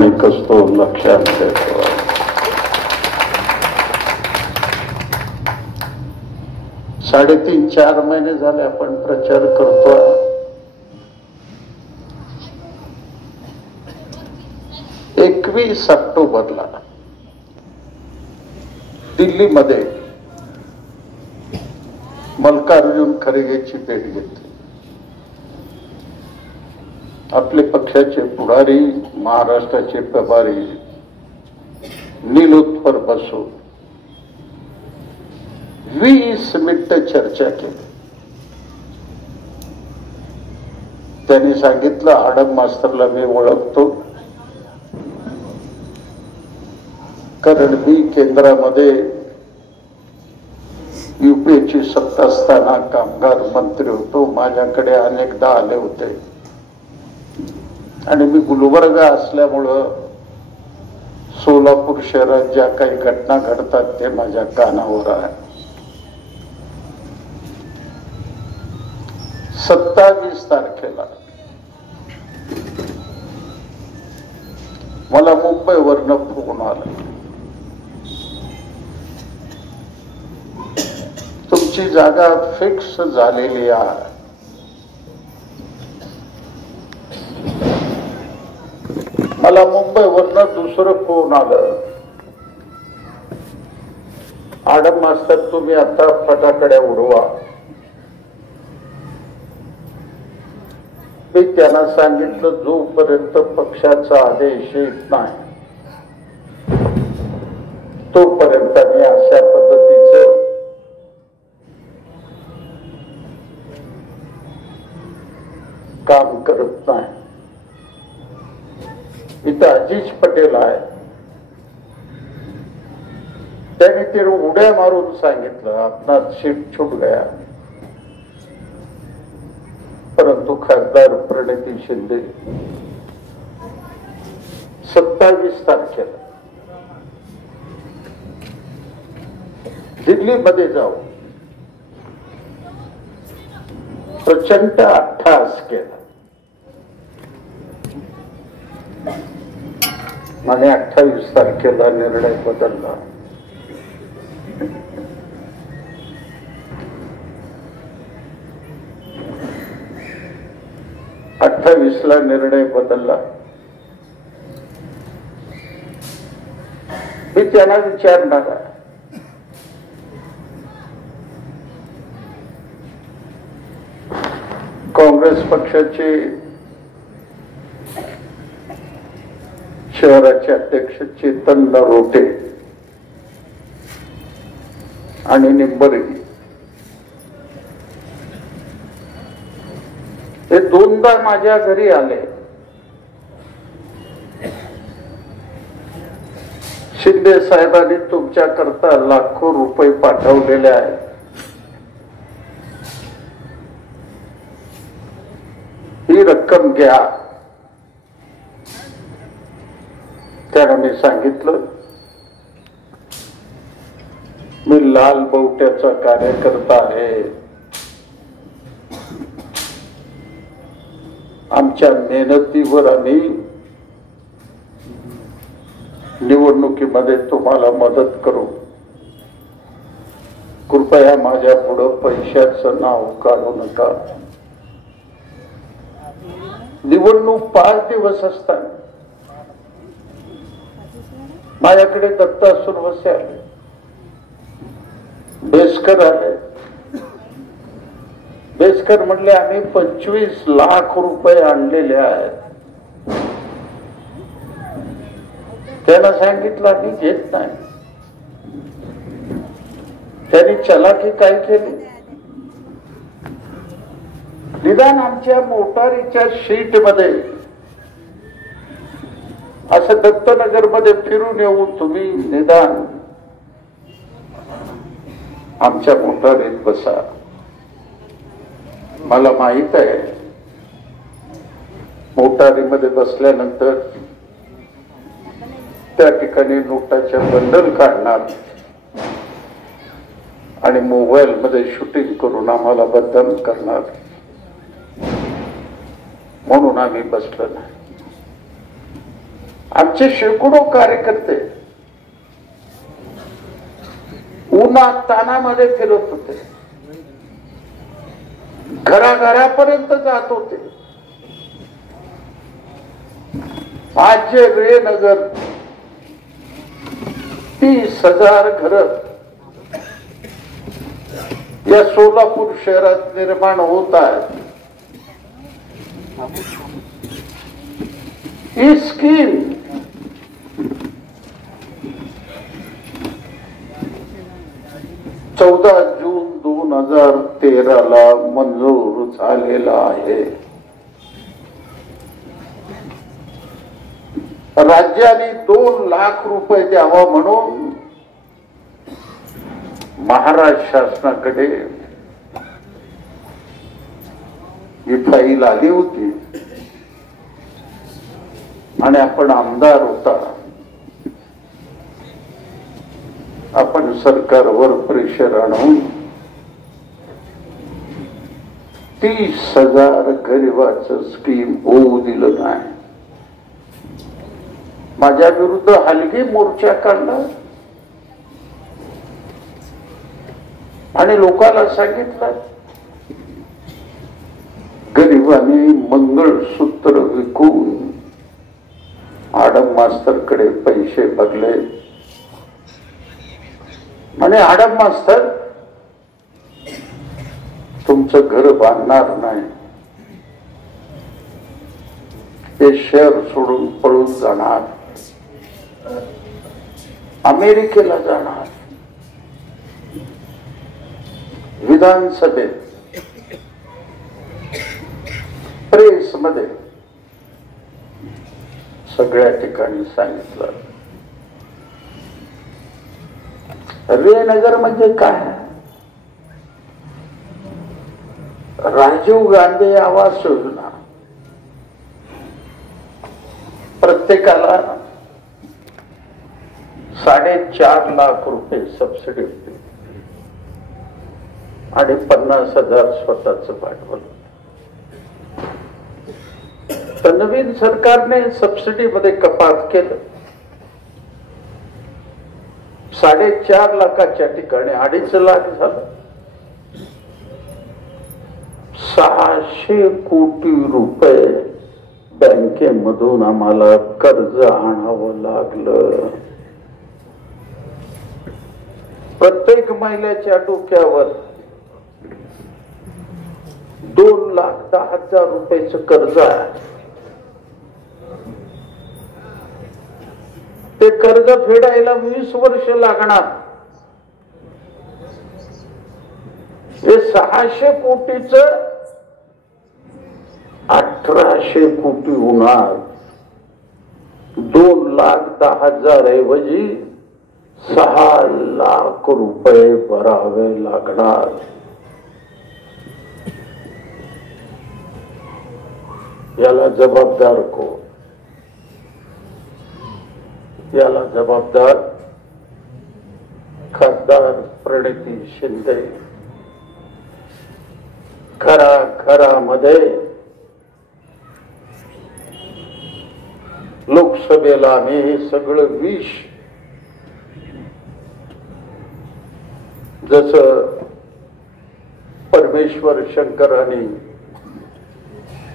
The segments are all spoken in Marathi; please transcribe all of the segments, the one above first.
कसतो लक्षात ठेवा. साडेतीन चार महिने झाले आपण प्रचार करतोय. एकवीस ऑक्टोबरला दिल्लीमध्ये मल्लिकार्जुन खरगेची भेट घेतली. आपले पक्षाचे पुढारी, महाराष्ट्राचे प्रभारी नीलोत्पल बसू 20 मिनिटं चर्चा केली. त्यांनी सांगितलं, आडम मास्तरला मी ओळखतो, कारण मी केंद्रामध्ये युपीची सत्ता असताना कामगार मंत्री होतो. माझ्याकडे अनेकदा आले होते आणि मी गुलबर्गा असल्यामुळं सोलापूर शहरात ज्या काही घटना घडतात ते माझ्या कानावर आहे. 27 तारखेला मला मुंबईवरनं फोन आला, तुमची जागा फिक्स झालेली आहे. मला मुंबईवरनं दुसरं फोन आलं, आडम मास्तर तुम्ही आता फटाकड्या उडवा. मी त्यांना सांगितलं, जोपर्यंत पक्षाचा आदेश येत नाही तोपर्यंत मी अशा पद्धतीचं काम करत नाही. इथं अजीज पटेल आहे, त्याने ते उड्या मारून सांगितलं आपला सीट छूट गया. परंतु खासदार प्रणिती शिंदे 27 तारखेला दिल्लीमध्ये जाऊ प्रचंड अट्टहास केला आणि 28 तारखेला निर्णय बदलला. ला निर्णय बदलला. मी त्यांना विचारणार आहे, काँग्रेस पक्षाचे शहराचे अध्यक्ष चेतन नरोटे आणि निंबरे हे दोनदा माझ्या घरी आले. शिंदे साहेबांनी तुमच्या करता लाखो रुपये पाठवलेले आहेत, ही रक्कम घ्या. त्याला मी सांगितलं, मी लाल बौट्याचा कार्यकर्ता आहे, आमच्या मेहनतीवर आणि निवडणुकीमध्ये तुम्हाला मदत करू. कृपया माझ्या पुढं पैशाचं नाव काढू नका. निवडणूक 5 दिवस असतात. माझ्याकडे दत्ता सुरवसे आले, बेसकर आले. बेसकर म्हणले, आम्ही 25 लाख रुपये आणलेले आहेत. त्याला सांगितलं आम्ही घेत नाही. त्यांनी चलाकी काय केली, निदान आमच्या मोटारीच्या शीट मध्ये असं दत्तनगर मध्ये फिरून येऊन तुम्ही निदान आमच्या मोटारीत बसा. मला माहित आहे, मोटारीमध्ये बसल्यानंतर त्या ठिकाणी नोटाच्या बंडल काढणार आणि मोबाईल मध्ये शूटिंग करून आम्हाला बदनाम करणार. म्हणून आम्ही बसलो नाही. आमचे शेकडो कार्यकर्ते उन्हात तानामध्ये फिरत होते, घराघरापर्यंत जात होते. आज जे रेनगर 30,000 घर या सोलापूर शहरात निर्माण होत आहेत. ही स्कीम जून 2013 मंजूर झालेला आहे. राज्याने 2 लाख रुपये द्यावा म्हणून महाराष्ट्र शासनाकडे ही फाईल आली होती आणि आपण आमदार होता. आपण सरकारवर प्रेशर आणून 30,000 गरिबाचं स्कीम होऊ दिलं नाही. माझ्या विरुद्ध हलगी मोर्चा काढला आणि लोकांना सांगितलं गरिबांनी मंगळसूत्र विकून आडम मास्तरकडे पैसे बघले आणि आडम मास्तर तुमचं घर बांधणार नाही, ते शहर सोडून पळून जाणार, अमेरिकेला जाणार. विधानसभेत प्रेस मध्ये सगळ्या ठिकाणी सांगितलं. रेनगर म्हणजे काय? राजीव गांधी आवास योजना. प्रत्येकाला 4.5 लाख रुपये सबसिडी होती आणि 50,000 स्वतःच भांडवल. तर नवीन सरकारने सबसिडी मध्ये कपात केलं. 4.5 लाखाच्या ठिकाणी 2.5 लाख झालं. 600 कोटी रुपये बँकेमधून आम्हाला कर्ज आणावं लागलं. प्रत्येक महिलेच्या डोक्यावर 2,10,000 रुपयाचं कर्ज आहे. ते कर्ज फेडायला 20 वर्ष लागणार. हे 600 कोटीचं 1800 कोटी होणार. 2,10,000 ऐवजी 6 लाख रुपये भरावे लागणार. याला जबाबदार कोण? याला जबाबदार खासदार प्रणिती शिंदे. घराघरामध्ये लोकसभेला आम्ही हे सगळं विष, जसं परमेश्वर शंकरांनी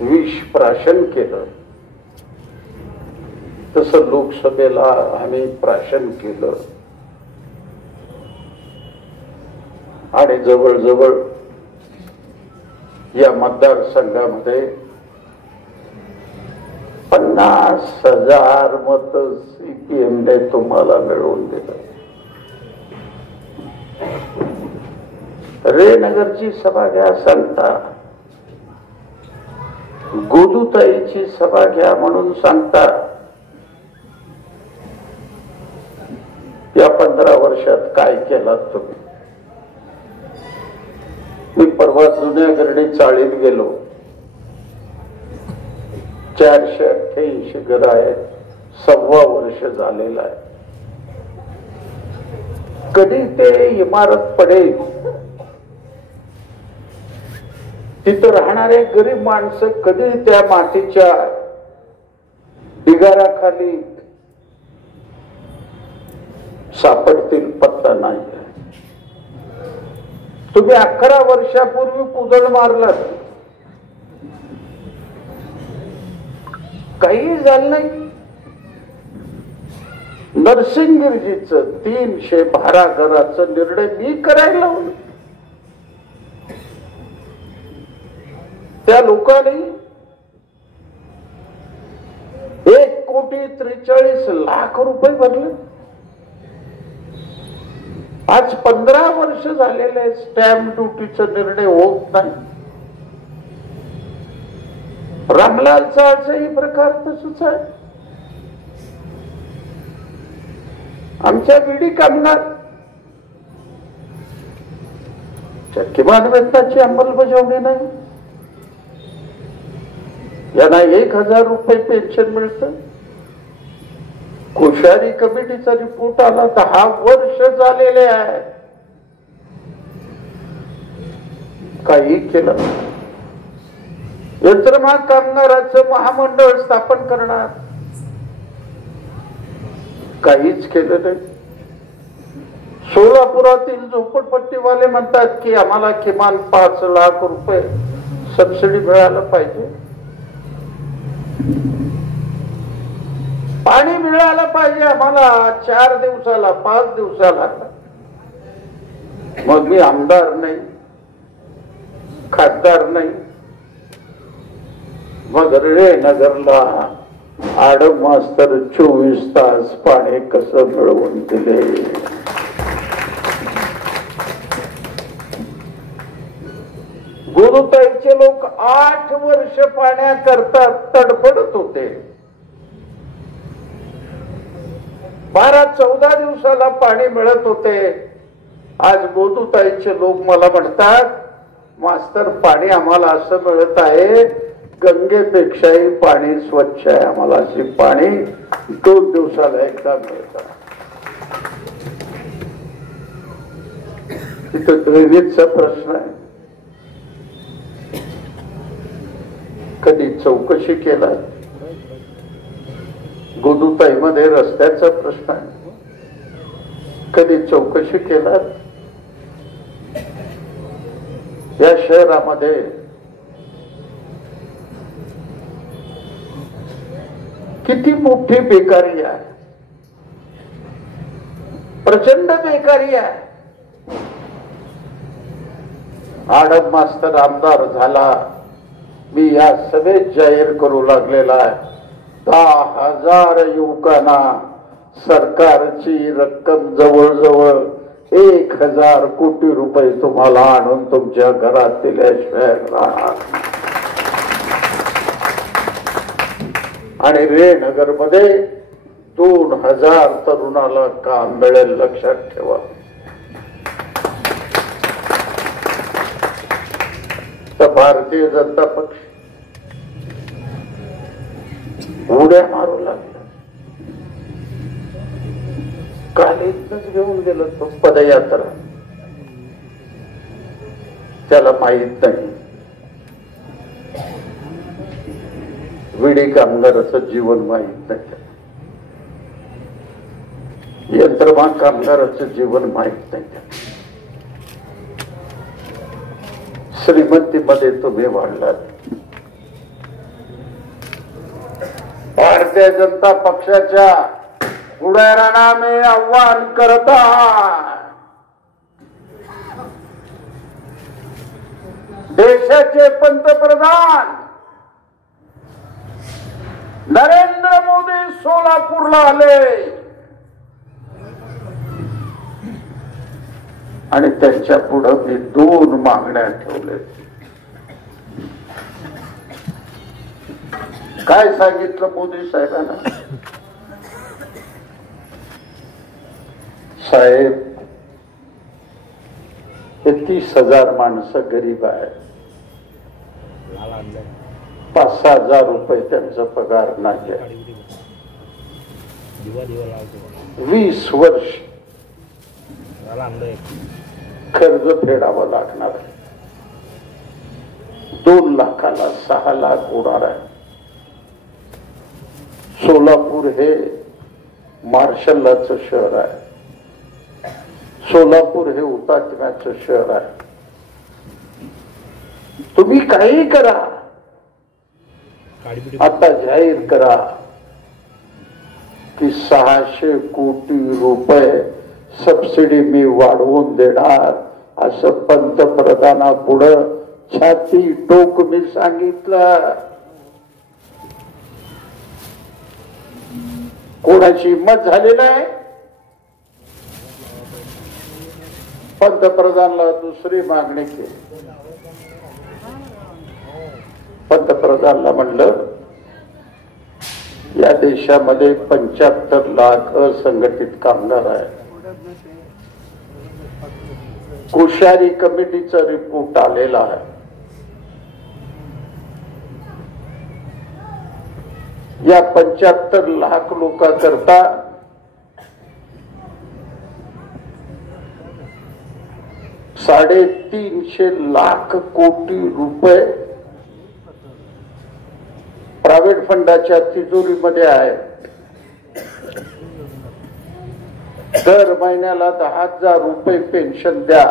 विष प्राशन केलं तसं लोकसभेला आम्ही प्राशन केलं. आणि जवळजवळ या मतदारसंघामध्ये 50,000 मत CPM ने तुम्हाला मिळवून दिलं. रेनगरची सभा घ्या सांगता, गोदूताईची सभा घ्या म्हणून सांगता. या 15 वर्षात काय केलात तुम्ही? मी परवा जुन्या गरडी चाळीत गेलो. 488 घर आहेत. 1.25 वर्ष झालेलं आहे. कधी ते इमारत पडेल, तिथं राहणारे गरीब माणसं कधी त्या मातीच्या ढिगाऱ्याखाली सापडतील पत्ता नाही. तुम्ही 11 वर्षापूर्वी कुदळ मारलात, काही झालं नाही. नरसिंगगिरजीचं 312 घराचं निर्णय मी करायला लावलं. त्या लोकांनी 1,43,00,000 रुपये भरले. आज 15 वर्ष झालेले स्टॅम्प ड्युटीचा निर्णय होत नाही. रामलाल चाळचाही प्रकार तसंच आहे. आमच्या बीडी कामगार किमान वेतनाची अंमलबजावणी नाही. यांना 1,000 रुपये पेन्शन मिळतं. कोश्यारी कमिटीचा रिपोर्ट आला, 10 वर्ष झालेले आहे, काही केलं. यंत्रमाग कामगाराचं महामंडळ स्थापन करणार, काहीच केलं नाही. सोलापुरातील झोपडपट्टीवाले म्हणतात की आम्हाला किमान 5 लाख रुपये सबसिडी मिळायला पाहिजे, पाणी मिळायला पाहिजे आम्हाला 4 दिवसाला 5 दिवसाला. मग मी आमदार नाही, खासदार नाही, मग रे नगरला आडम मास्तर 24 तास पाणी कसं मिळवून दिले. गुरुताईचे लोक 8 वर्ष पाण्याकरता तडफडत होते. 12-14 दिवसाला पाणी मिळत होते. आज गोदूताईचे लोक मला म्हणतात, मास्तर पाणी आम्हाला असं मिळत आहे, गंगेपेक्षाही पाणी स्वच्छ आहे आम्हाला. अशी पाणी 2 दिवसाला एकदा मिळतं. तिथं ड्रेनेजचा प्रश्न आहे, कधी चौकशी केला. गोदूताईमध्ये रस्त्याचा प्रश्न आहे, कधी चौकशी केला. या शहरामध्ये किती मोठी बेकारी आहे, प्रचंड बेकारी आहे. आडम मास्तर आमदार झाला, मी या सभेत जाहीर करू लागलेला आहे, 10,000 युवकांना सरकारची रक्कम जवळजवळ 1,000 कोटी रुपये तुम्हाला आणून तुमच्या घरात दिल्याशिवाय राहणार. आणि रे नगर मध्ये 2,000 तरुणाला काम मिळेल, लक्षात ठेवा. तर भारतीय जनता पक्ष उड्या मारू लागला. काल इथंच घेऊन गेलं तो पदयात्रा, त्याला माहित नाही विडी कामगाराचं जीवन माहित नाही, यंत्रमाग कामगाराचं जीवन माहित नाही. श्रीमंतीमध्ये तुम्ही वाढलात. भारतीय जनता पक्षाच्या पुढाऱ्यांना मी आव्हान करता, देशाचे पंतप्रधान नरेंद्र मोदी सोलापूरला आले आणि त्यांच्या पुढे मी 2 मागण्या ठेवल्या. काय सांगितलं मोदी साहेबांना? साहेब, हे 30,000 माणसं गरीब आहेत, 5-6 हजार रुपये त्यांचा पगार नाही. 20 वर्ष कर्ज फेडावं लागणार आहे. 2 लाखाला 6 लाख होणार आहे. सोलापूर हे मार्शलाचं शहर आहे. सोलापूर हे हुतात्म्याचं शहर आहे. तुम्ही काही करा, आता जाहीर करा की 600 कोटी रुपये सबसिडी मी वाढवून देणार, असं पंतप्रधानापुढं छाती टोक मी सांगितलं. कोणाची हिंमत झाली नाही. पंतप्रधानाला दुसरी मागणी केली. पंतप्रधानाला म्हणलं, या देशामध्ये 75 लाख असंघटित कामगार आहेत. कोश्यारी कमिटीचा रिपोर्ट आलेला आहे. या 75 लाख लोकांकरता $350 लाख कोटी रुपये प्रायव्हेट फंडाच्या तिजोरीमध्ये आहे. दर महिन्याला 10,000 रुपये पेन्शन द्या.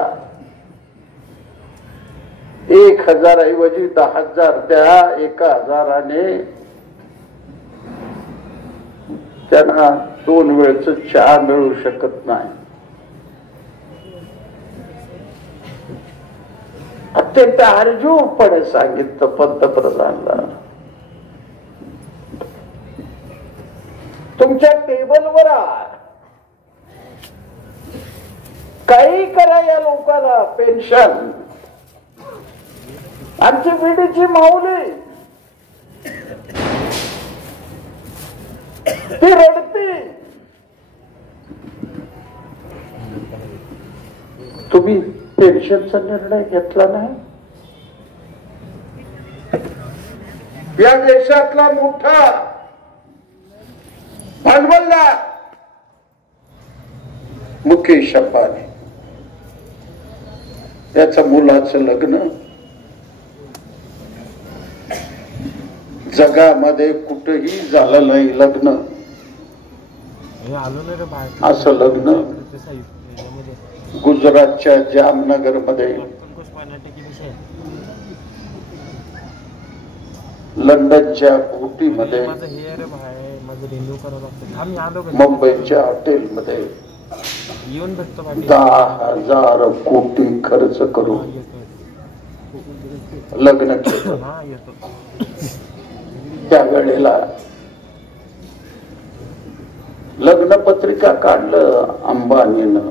1,000 ऐवजी 10,000 द्या. 1,000ने त्यांना 2 वेळचं चहा मिळू शकत नाही. अत्यंत आर्जूपणे सांगितलं पंतप्रधानाला. तुमच्या टेबलवर काही करा या लोकांना पेन्शन. आमची पिढीची माऊली ती रडती. तुम्ही पेन्शनचा निर्णय घेतला नाही. या देशातला मोठा भांडवलदार मुकेश अंबानी, याचं मुलाचं लग्न जगामध्ये कुठेही झालं नाही. लग्न असं लग्न गुजरातच्या जामनगर मध्ये, लंडनच्या कोटीमध्ये, मुंबईच्या हॉटेलमध्ये 10,000 कोटी खर्च करून लग्न केलं. त्या वेळेला लग्न पत्रिका काढलं अंबानीनं.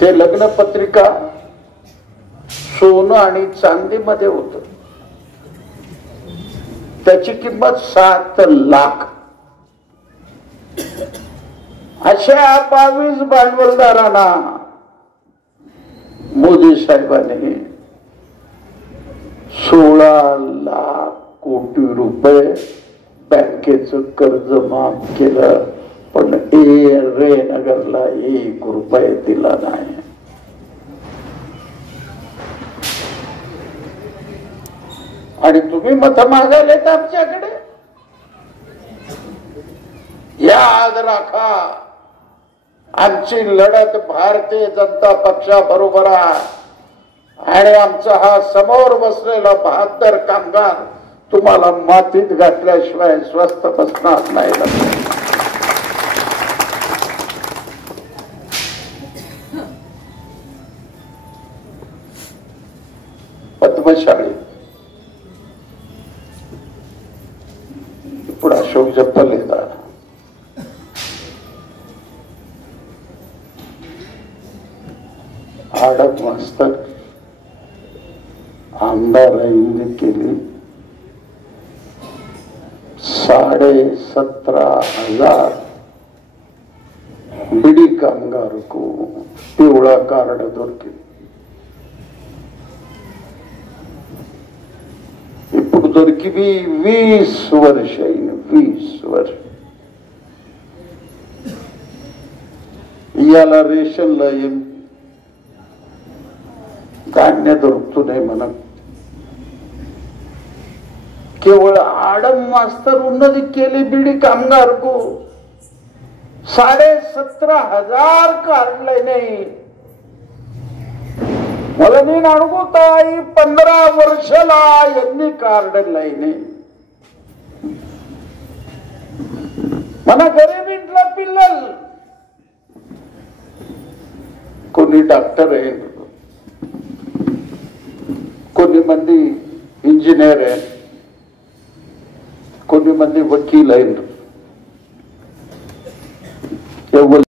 ते लग्न पत्रिका सोनं आणि चांदीमध्ये होत. त्याची किंमत 7 लाख. अशा 22 भांडवलदारांना मोदी साहेबांनी 16 लाख कोटी रुपये बँकेचं कर्ज माफ केलं. पण रे नगरला 1 रुपया दिला नाही. आणि तुम्ही मत मागायलेत आमच्याकडे. याद राखा, आमची लढत भारतीय जनता पक्षाबरोबर आहे. आणि आमचा हा समोर बसलेला 72 कामगार तुम्हाला मातीत घातल्याशिवाय स्वस्थ बसणार नाही. पद्मशाली ఇప్పుడు అశోక్ చెప్పలేదా? ఆడ మస్తక్ आमदार अయింది केली 17,500 बिडी कामगार को पिवळा कार्ड దొరికింది. ఇప్పుడు దొరికి 20 वर्ष 20 वर्ष याला रेशनला धान्य दొరుకుతూ नाही म्हणत. केवळ आडम मास्तर उन्नती केली बीडी कामगार को. 17,500 कार्ड लेने मला నేను అడుగుతా ఈ 15 వర్షాల ఎన్ని కార్డులు అయినాయి మన గరీబ్ ఇంట్లో పిల్లలు కొన్ని డాక్టర్ అయ్యారు కొన్ని మంది ఇంజనీర్ అయ్యారు కొన్ని మంది వకీల్ అయ్యారు